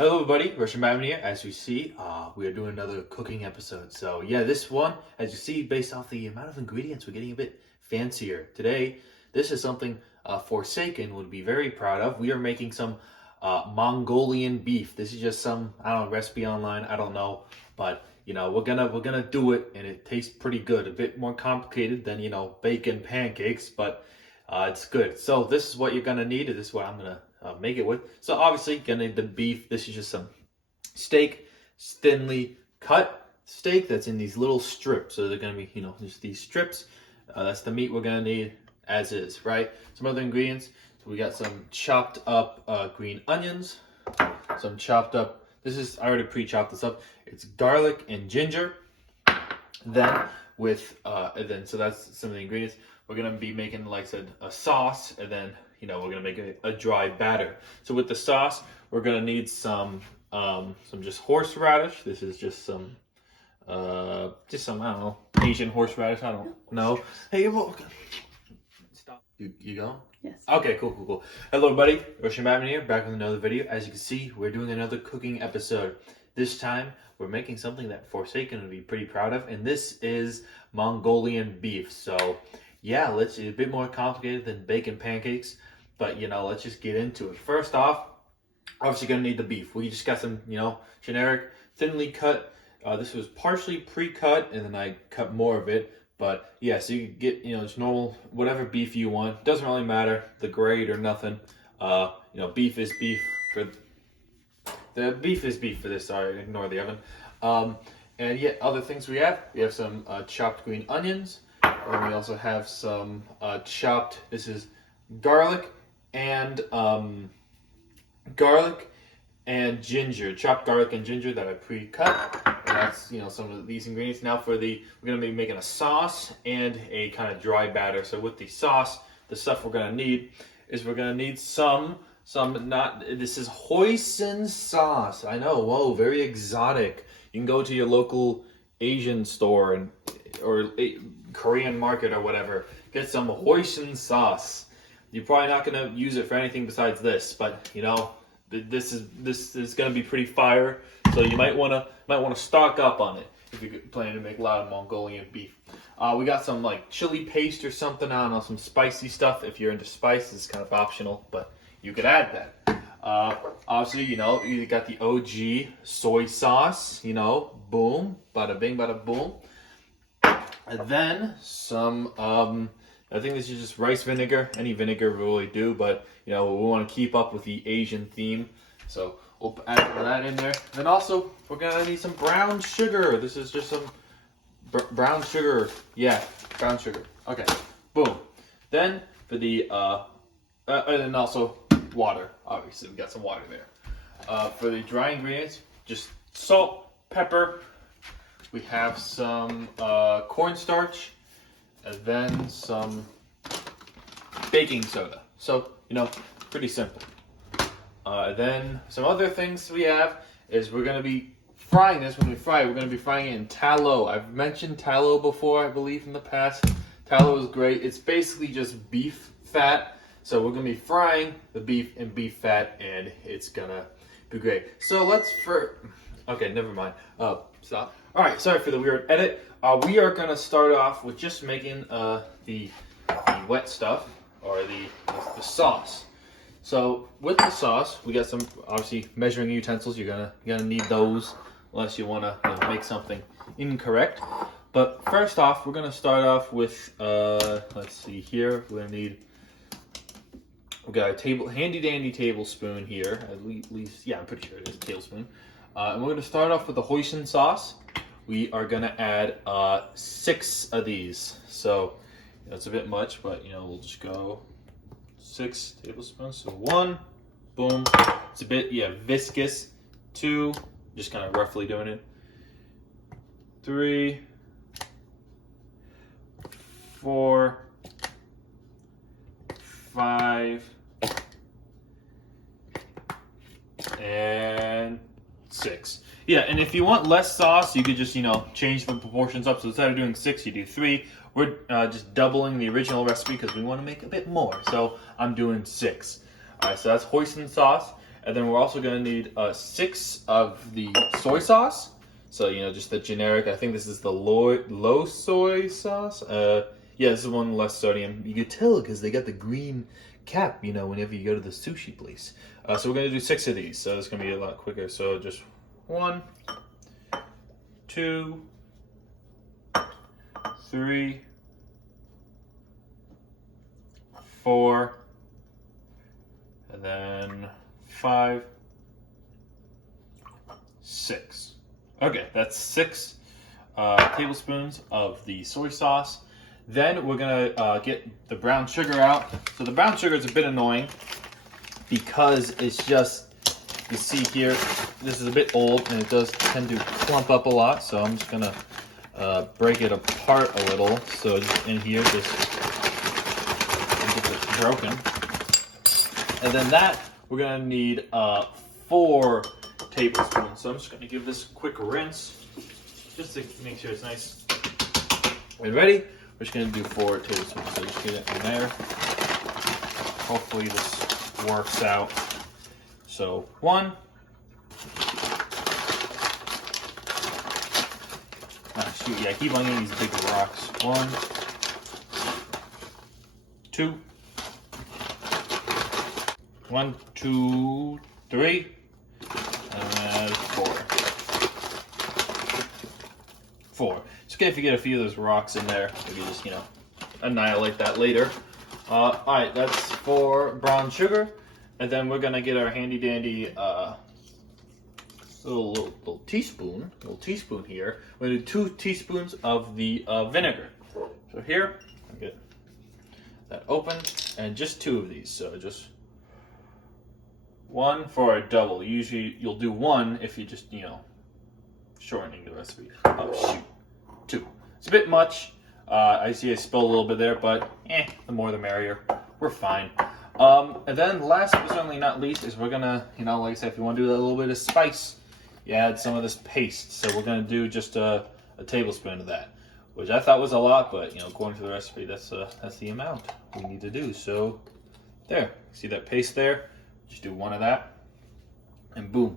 Hello everybody, Russian Batman here. As you see, we are doing another cooking episode. So yeah, this one, as you see, based off the amount of ingredients, we're getting a bit fancier. Today, this is something Forsaken would be very proud of. We are making some Mongolian beef. This is just some, I don't know, recipe online, I don't know. But, you know, we're gonna do it, and it tastes pretty good. A bit more complicated than, you know, bacon pancakes, but it's good. So this is what you're gonna need. This is what I'm gonna make it with. So obviously, gonna need the beef. This is just some steak, thinly cut steak that's in these little strips. So they're gonna be, you know, just these strips. That's the meat we're gonna need as is, right? Some other ingredients. So we got some chopped up green onions, some chopped up. I already pre-chopped this up. It's garlic and ginger. Then so that's some of the ingredients. We're gonna be making, like I said, a sauce, and then, you know, we're gonna make a dry batter. So with the sauce, we're gonna need some just horseradish. This is just some I don't know, Asian horseradish. I don't know. Hey, stop. You go? Yes. Okay, cool. Hello everybody, Russian Batman here, back with another video. As you can see, we're doing another cooking episode. This time, we're making something that Forsaken would be pretty proud of, and this is Mongolian beef. So, yeah, it's a bit more complicated than bacon pancakes, but, you know, let's just get into it. First off, obviously gonna need the beef. We just got some, you know, generic, thinly cut. This was partially pre-cut, and then I cut more of it. But yeah, so you get, you know, just normal, whatever beef you want. Doesn't really matter, the grade or nothing. You know, beef is beef for this. Sorry, ignore the oven. And yeah, other things we have some chopped green onions, and we also have some chopped. This is garlic and ginger, chopped garlic and ginger that I pre-cut. And that's, you know, some of these ingredients. Now we're gonna be making a sauce and a kind of dry batter. So with the sauce, the stuff we're gonna need is this is hoisin sauce. I know, whoa, very exotic. You can go to your local Asian store or Korean market or whatever, get some hoisin sauce. You're probably not gonna use it for anything besides this, but you know, this is gonna be pretty fire. So you might wanna stock up on it if you're planning to make a lot of Mongolian beef. We got some like chili paste or something, I don't know, some spicy stuff. If you're into spice, it's kind of optional, but you could add that. Obviously, you know, you got the OG soy sauce, you know, boom, bada bing, bada boom. And then some, I think this is just rice vinegar. Any vinegar will really do, but, you know, we want to keep up with the Asian theme. So we'll add that in there. And then also, we're going to need some brown sugar. This is just some brown sugar. Yeah, brown sugar. Okay, boom. Then for the, and then also water. Obviously, we got some water there. For the dry ingredients, just salt, pepper. We have some cornstarch, and then some baking soda. So, you know, pretty simple. Then some other things we have is we're going to be frying this. When we fry it, we're going to be frying it in tallow. I've mentioned tallow before, I believe, in the past. Tallow is great. It's basically just beef fat. So we're going to be frying the beef in beef fat, and it's going to be great. So okay, never mind. Stop. All right, sorry for the weird edit. We are going to start off with just making the wet stuff, or the sauce. So with the sauce, we got some, obviously, measuring utensils. You're gonna need those unless you want to, you know, make something incorrect. But first off, we're gonna start off with let's see here. We got a handy dandy tablespoon here. At least, yeah, I'm pretty sure it is a tablespoon. And we're gonna start off with the hoisin sauce. We are gonna add 6 of these. So that's a bit much, but, you know, we'll just go 6 tablespoons. So 1, boom. It's a bit, yeah, viscous. 2, just kind of roughly doing it. 3, 4, 5, and 6. Yeah, and if you want less sauce, you could just, you know, change the proportions up. So instead of doing 6, you do 3. We're just doubling the original recipe because we want to make a bit more. So I'm doing 6. All right, so that's hoisin sauce. And then we're also going to need 6 of the soy sauce. So, you know, just the generic, I think this is the low soy sauce. Yeah, this is one less sodium. You can tell because they got the green cap, you know, whenever you go to the sushi place. So we're going to do 6 of these, so it's going to be a lot quicker. So just 1, 2, 3, 4, and then 5, 6. Okay, that's 6 tablespoons of the soy sauce. Then we're gonna get the brown sugar out. So the brown sugar is a bit annoying because it's just, you see here, this is a bit old and it does tend to clump up a lot. So I'm just gonna break it apart a little. So just in here, just get this broken. And then that, we're gonna need 4 tablespoons. So I'm just gonna give this a quick rinse just to make sure it's nice and ready. We're just gonna do 4 tablespoons. So just get it in there. Hopefully this works out. So 1. Ah, shoot, yeah, I keep on getting these big rocks. 1, 2, 1, 2, 3, and 4. 4. It's okay if you get a few of those rocks in there. Maybe just, you know, annihilate that later. Alright, that's for brown sugar. And then we're gonna get our handy dandy little teaspoon here. We're gonna do 2 teaspoons of the vinegar. So here, I'll get that open, and just 2 of these. So just 1 for a double. Usually you'll do 1 if you just, you know, shortening the recipe. Oh shoot, 2. It's a bit much. I see I spilled a little bit there, but the more the merrier. We're fine. And then last but certainly not least is we're gonna, you know, like I said, if you want to do a little bit of spice, you add some of this paste. So we're gonna do just a tablespoon of that, which I thought was a lot, but, you know, according to the recipe, that's the amount we need to do. So there, see that paste there? Just do 1 of that, and boom,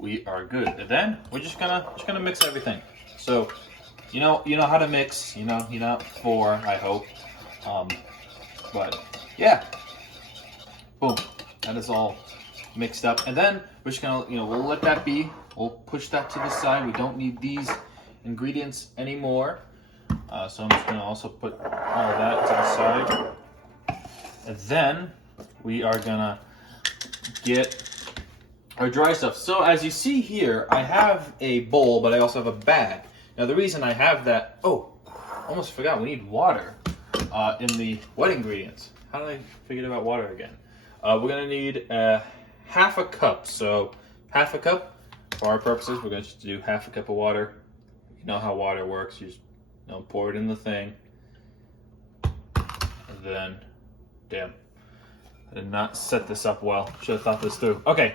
we are good. And then we're just gonna mix everything. So you know how to mix. You know, you're not 4, I hope. But yeah, boom, that is all mixed up. And then we're just gonna, you know, we'll let that be. We'll push that to the side. We don't need these ingredients anymore. So I'm just gonna also put all of that to the side. And then we are gonna get our dry stuff. So as you see here, I have a bowl, but I also have a bag. Now the reason I have that, almost forgot, we need water in the wet ingredients. How did I forget about water again? We're gonna need half a cup. So half a cup, for our purposes, we're going to do half a cup of water. You know how water works. You just, you know, pour it in the thing. And then, damn, I did not set this up well. Should have thought this through. Okay,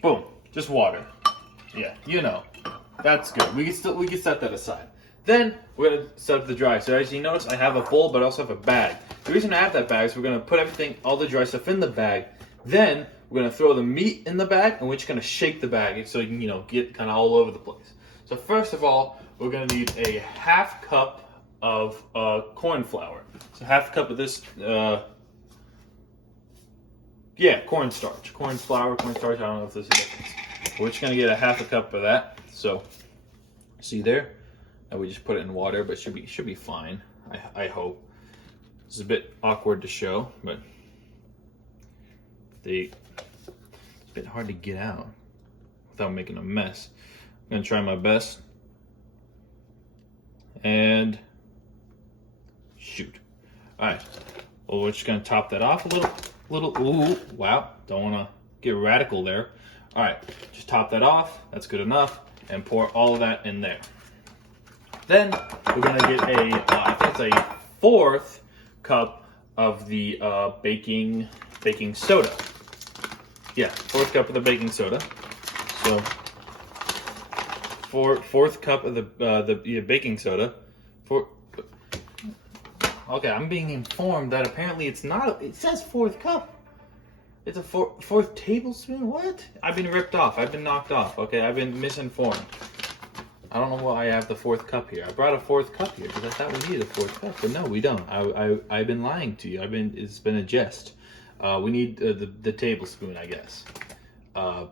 boom, just water. Yeah, you know, that's good. We can set that aside. Then we're gonna set up the dry. So as you notice, I have a bowl, but I also have a bag. The reason I have that bag is we're gonna put everything, all the dry stuff in the bag. Then we're gonna throw the meat in the bag, and we're just gonna shake the bag so you can, you know, get kind of all over the place. So first of all, we're gonna need a half cup of corn flour. So half a cup of this, cornstarch. Corn flour, cornstarch, I don't know if there's a difference. We're just gonna get a half a cup of that. So, see there? And we just put it in water, but should be fine, I hope. This is a bit awkward to show, but it's a bit hard to get out without making a mess. I'm gonna try my best. And shoot. Alright. Well, we're just gonna top that off a little. Ooh, wow. Don't wanna get radical there. Alright, just top that off. That's good enough. And pour all of that in there. Then we're gonna get I think it's a 4th cup of the baking soda. Yeah, 4th cup of the baking soda. So 4th cup of the baking soda. Okay, I'm being informed that apparently it's not. It says 4th cup. It's a fourth tablespoon? What? I've been ripped off. I've been knocked off. Okay, I've been misinformed. I don't know why I have the fourth cup here. I brought a fourth cup here because I thought we needed a fourth cup, but no, we don't. I've been lying to you. It's been a jest. We need the tablespoon, I guess.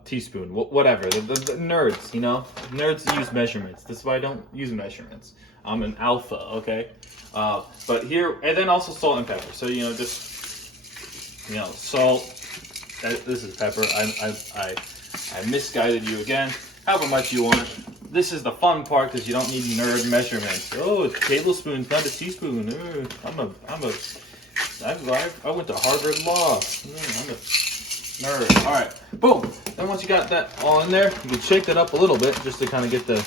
Teaspoon, whatever. The nerds, you know, nerds use measurements. That's why I don't use measurements. I'm an alpha, okay. But here, and then also salt and pepper. So you know, just salt. This is pepper. I misguided you again. However much you want. This is the fun part because you don't need nerd measurements. Oh, it's tablespoon, not a teaspoon. I went to Harvard Law. I'm a nerd. All right, boom. Then once you got that all in there, you can shake that up a little bit just to kind of get the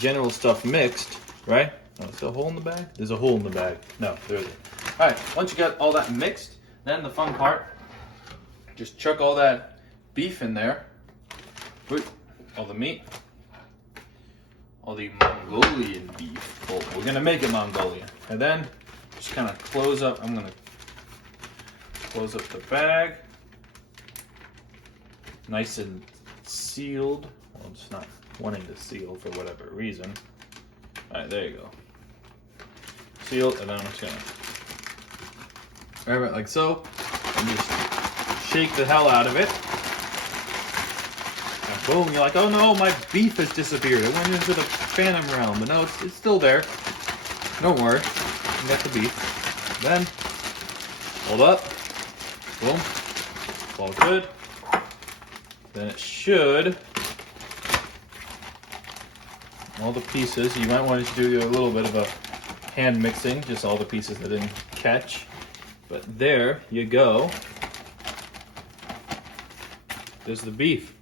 general stuff mixed, right? Oh, is there a hole in the bag? There's a hole in the bag. No, there isn't. All right, once you got all that mixed, then the fun part, just chuck all that beef in there. All the meat. All the Mongolian beef. Well, we're gonna make it Mongolian. And then just kind of close up. I'm gonna close up the bag. Nice and sealed. Well, it's not wanting to seal for whatever reason. All right, there you go. Sealed, and then I'm just gonna grab it like so, and just shake the hell out of it. And boom, you're like, oh no, my beef has disappeared. It went into the phantom realm, but no, it's still there. Don't worry, you got the beef. Then, hold up, boom, all good. Then it should, all the pieces, you might want to do a little bit of a hand mixing, just all the pieces that didn't catch. But there you go. There's the beef.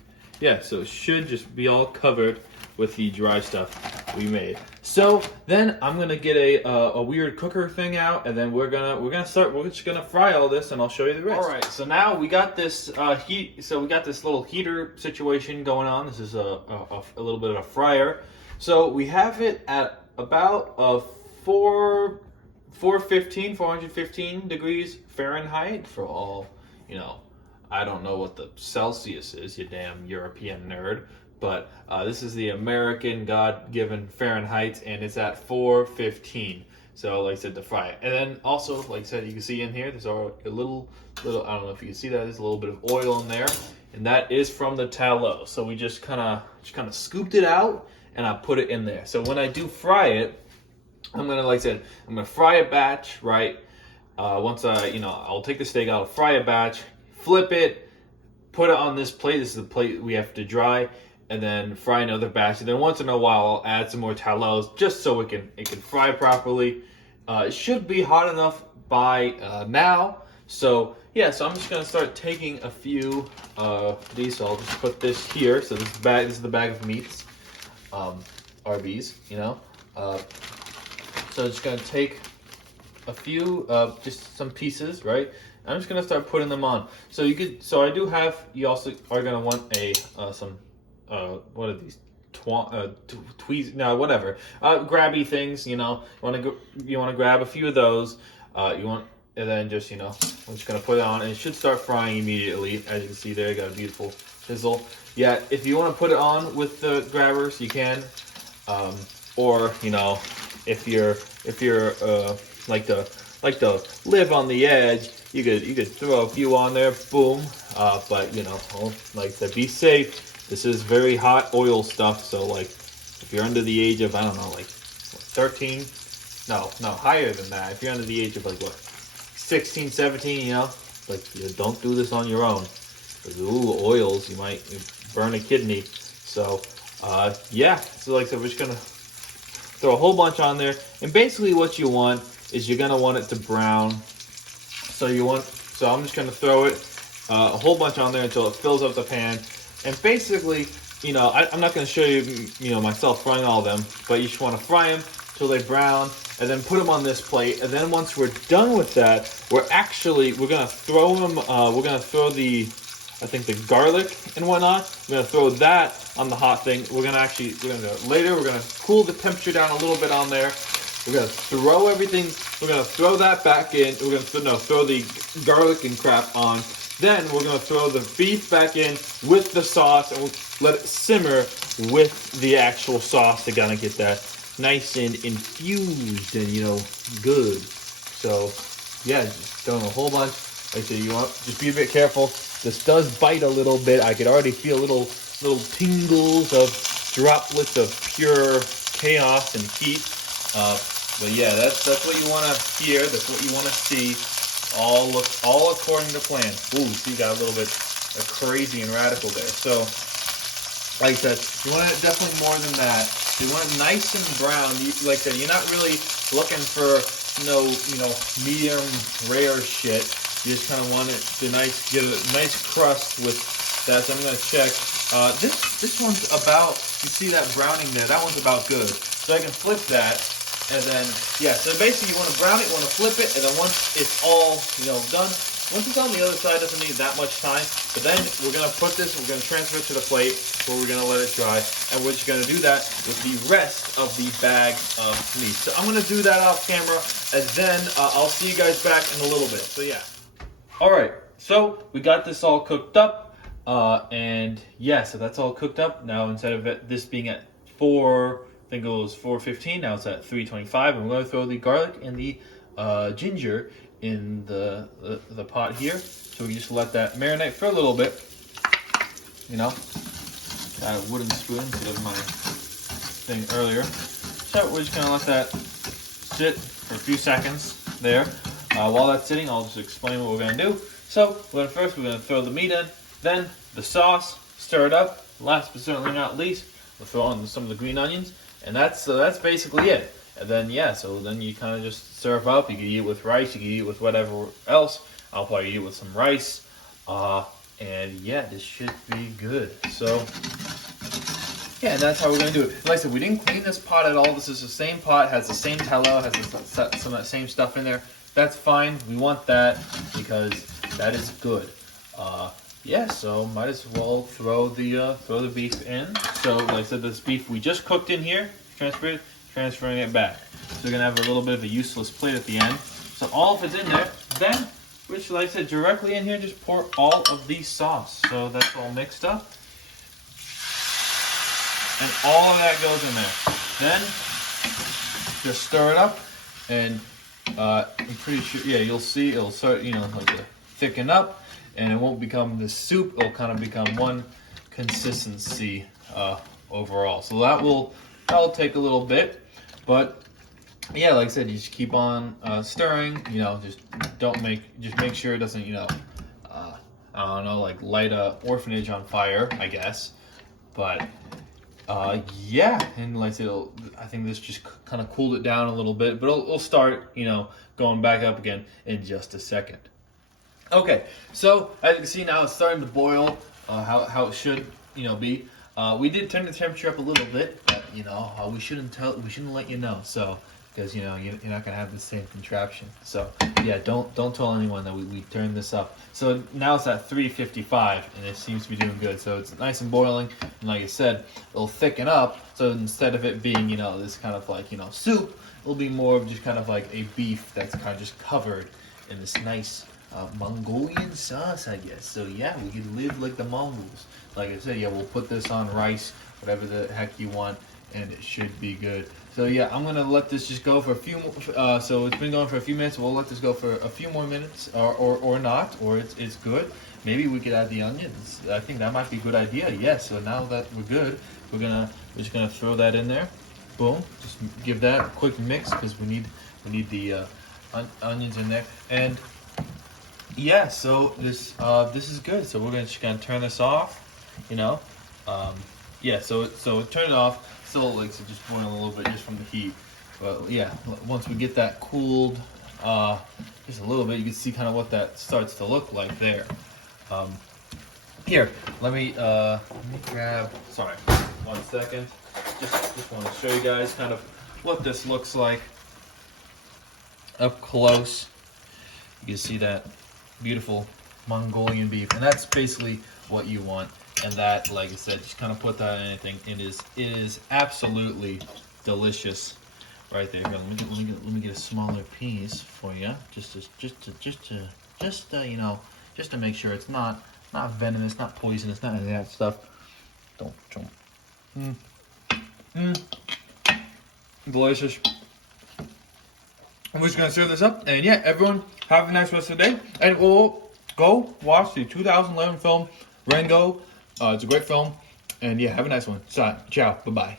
Yeah, so it should just be all covered with the dry stuff we made. So then I'm gonna get a weird cooker thing out, and then we're just gonna fry all this, and I'll show you the rest. All right, so now we got this heat. So we got this little heater situation going on. This is a little bit of a fryer. So we have it at about 415 degrees Fahrenheit for all, you know, I don't know what the Celsius is, you damn European nerd, but this is the American God-given Fahrenheit, and it's at 415. So, like I said, to fry it. And then also, like I said, you can see in here, there's a little, I don't know if you can see that, there's a little bit of oil in there, and that is from the tallow. So we just kind of scooped it out, and I put it in there. So when I do fry it, I'm gonna, like I said, I'm gonna fry a batch, right? Once I'll take the steak out, fry a batch, flip it, put it on this plate. This is the plate we have to dry, and then fry another batch. And then once in a while, I'll add some more tallows just so it can fry properly. It should be hot enough by now. So yeah, so I'm just gonna start taking a few of these. So I'll just put this here. So this is the bag of meats, RBs, you know. So I'm just gonna take a few, just some pieces, right? I'm just gonna start putting them on. So you also are gonna want some, what are these? Tweez, no, whatever. Grabby things, you know. You wanna grab a few of those. And then just, I'm just gonna put it on, and it should start frying immediately. As you can see there, you got a beautiful sizzle. Yeah, if you wanna put it on with the grabbers, you can. Or, if you're like to live on the edge, you could throw a few on there, boom. But like I said, be safe. This is very hot oil stuff, so like if you're under the age of, I don't know, like 13, no, higher than that. If you're under the age of like 16, 17, don't do this on your own. Oils, you might burn a kidney. So yeah, so like I said, we're just gonna throw a whole bunch on there, and basically what you want is you're gonna want it to brown. So I'm just gonna throw it a whole bunch on there until it fills up the pan. And basically, I'm not gonna show you, myself frying all of them, but you just want to fry them till they brown, and then put them on this plate. And then once we're done with that, we're gonna throw them. We're gonna throw the garlic and whatnot. We're gonna throw that on the hot thing. We're gonna cool the temperature down a little bit on there. We're gonna throw everything. We're gonna throw that back in. We're gonna throw the garlic and crap on. Then we're gonna throw the beef back in with the sauce and we'll let it simmer with the actual sauce to kind of get that nice and infused and, you know, good. So yeah, just throwing a whole bunch. Like I said, you want just be a bit careful. This does bite a little bit. I could already feel little tingles of droplets of pure chaos and heat. But yeah, that's what you want to hear. That's what you want to see. All according to plan. Ooh, see, got a little bit crazy and radical there. So, like I said, you want it definitely more than that. You want it nice and brown. Like I said, you're not really looking for no, medium rare shit. You just kind of want it to get a nice crust with that. So I'm gonna check. This one's about. You see that browning there? That one's about good. So I can flip that. And then, yeah, so basically you want to brown it, you want to flip it, and then once it's all, done, once it's on the other side, it doesn't need that much time. But then we're going to put this, we're going to transfer it to the plate, where we're going to let it dry. And we're just going to do that with the rest of the bag of meat. So I'm going to do that off camera, and then I'll see you guys back in a little bit. So yeah. All right, so we got this all cooked up. And yeah, so that's all cooked up. Now instead of this being at 4... I think it was 4:15. Now it's at 3:25, and we're going to throw the garlic and the ginger in the pot here. So we just let that marinate for a little bit. Got a wooden spoon instead of my thing earlier. So we're just going to let that sit for a few seconds there. While that's sitting, I'll just explain what we're going to do. So we're going to throw the meat in, then the sauce, stir it up. Last but certainly not least, we'll throw on some of the green onions. And that's basically it. And then, yeah, so then you kind of just serve up. You can eat it with rice. You can eat it with whatever else. I'll probably eat it with some rice. And, yeah, this should be good. So, yeah, and that's how we're going to do it. Like I said, we didn't clean this pot at all. This is the same pot. Has the same tallow. Has some of that same stuff in there. That's fine. We want that because that is good. Yeah, so might as well throw the beef in. So, like I said, this beef we just cooked in here, transferring it back. So we're gonna have a little bit of a useless plate at the end. So all of it's in there. Then, which, like I said, directly in here, just pour all of the sauce. So that's all mixed up, and all of that goes in there. Then just stir it up, and I'm pretty sure, yeah, you'll see it'll start, like to thicken up. And it won't become this soup. It'll kind of become one consistency overall. So that'll take a little bit, but yeah, like I said, you just keep on stirring. Just make sure it doesn't, I don't know, like light a orphanage on fire, I guess. But yeah, and like I said, I think this just kind of cooled it down a little bit, but it'll start, going back up again in just a second. Okay, so as you can see now, it's starting to boil how it should, be. We did turn the temperature up a little bit, but we shouldn't let you know. So because you're not gonna have the same contraption. So yeah, don't tell anyone that we turned this up. So now it's at 355, and it seems to be doing good. So it's nice and boiling, and like I said, it'll thicken up. So instead of it being this kind of like soup, it'll be more of just kind of like a beef that's kind of just covered in this nice Mongolian sauce, I guess. So yeah, we can live like the Mongols. Like I said, yeah, we'll put this on rice, whatever the heck you want, and it should be good. So yeah, I'm gonna let this just go for a few. So it's been going for a few minutes. We'll let this go for a few more minutes, or not, or it's good. Maybe we could add the onions. I think that might be a good idea. Yes. So now that we're good, we're just gonna throw that in there. Boom. Just give that a quick mix because we need the onions in there. And yeah, so this is good. So we're just gonna turn this off. Yeah. So turn it off. Still like to just boil a little bit just from the heat. But yeah, once we get that cooled just a little bit, you can see kind of what that starts to look like there. Here, let me grab. Sorry, 1 second. Just want to show you guys kind of what this looks like up close. You can see that beautiful Mongolian beef, and that's basically what you want. And that, like I said, just kind of put that in anything. It is absolutely delicious, right there. Here, let me get a smaller piece for you, just to just to make sure it's not venomous, not poisonous, not any of that stuff. Don't. Delicious. I'm just gonna serve this up, and yeah, everyone have a nice rest of the day, and we'll go watch the 2011 film Rango. It's a great film, and yeah, have a nice one. So, ciao, bye bye.